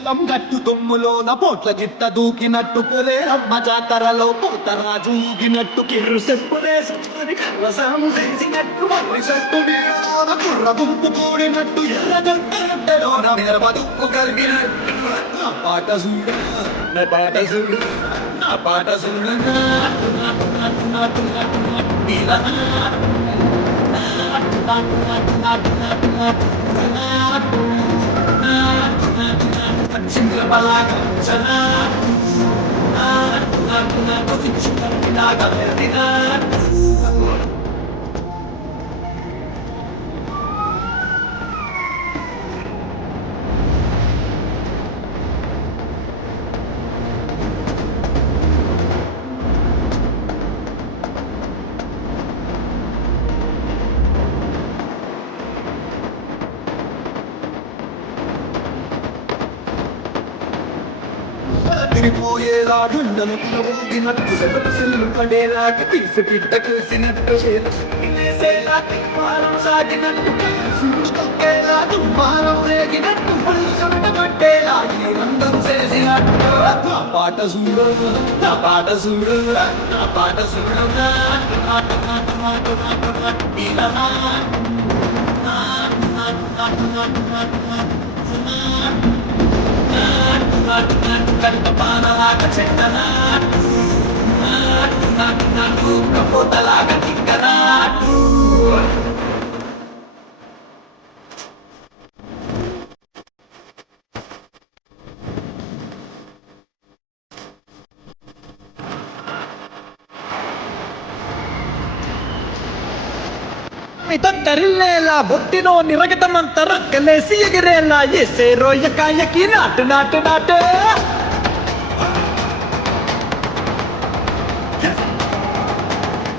గట్టు తుమ్ములోన పోట్ల గిట్ట దూకినట్టు పులే అమ్మ జాతరలో పోతరాజు ఊగినట్టు కిర్రు సెప్పులేసుకొని రసం చేసినట్టు మర్రి చెట్టు నీడలోన కుర్ర గుంపు కూడినట్టు ఎర్ర జంటలోన మిరప దుక్కు కలిగినట్టు నా పాట చూడు నా పాట చూడు నా పాట చూడు నాటు నాటు నాటు నాటు నాటు నాటు నీల నాటు నాటు నాటు నాటు నాటు నాటు నాటు Cinta balaga, sana. Aku cinta balaga, Ferdinand. తిరిగిపోయేలా గుండెను ఊగినట్టు సెల్లు పడేలాగా తీసి పిట్ట కూసినట్టు మారం సాగినట్టు సురుష్టొక్కేలా దుమ్మారం రేగినట్టు పులుసుంట కొట్టేలా ఈ రంగం చేసినట్టు నా పాట చూడు నా పాట చూడు నా పాట చూడు నాటు నాటు నాటు నాటు నాటు నాటు ఇలా నాటు నాటు నాటు నాటు నాటు నాటు నాటు కంటపానలాగా చెట్టనాటు నాటు నాటు నాటు కపోతలాగా తిక్కనాటు తరిల్లేలా బొట్టినో నిరగటమంత రక్కలేసి ఎగిరేలా ఎసే రోయకాయకి నాటు నాటు నాటు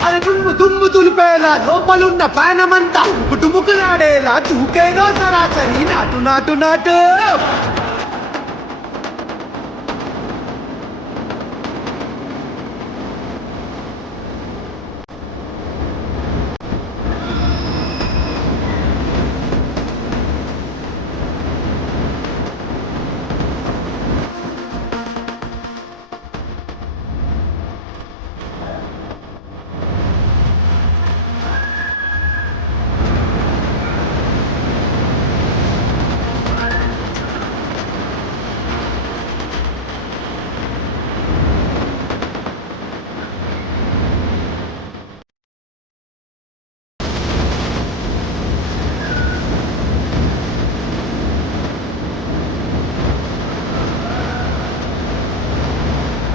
అది దుమ్ము దుమ్ము తులిపేలా లోపలున్న పానమంతా టుముకులాడేలా దూకేనో సరాసరి నాటు నాటు నాటు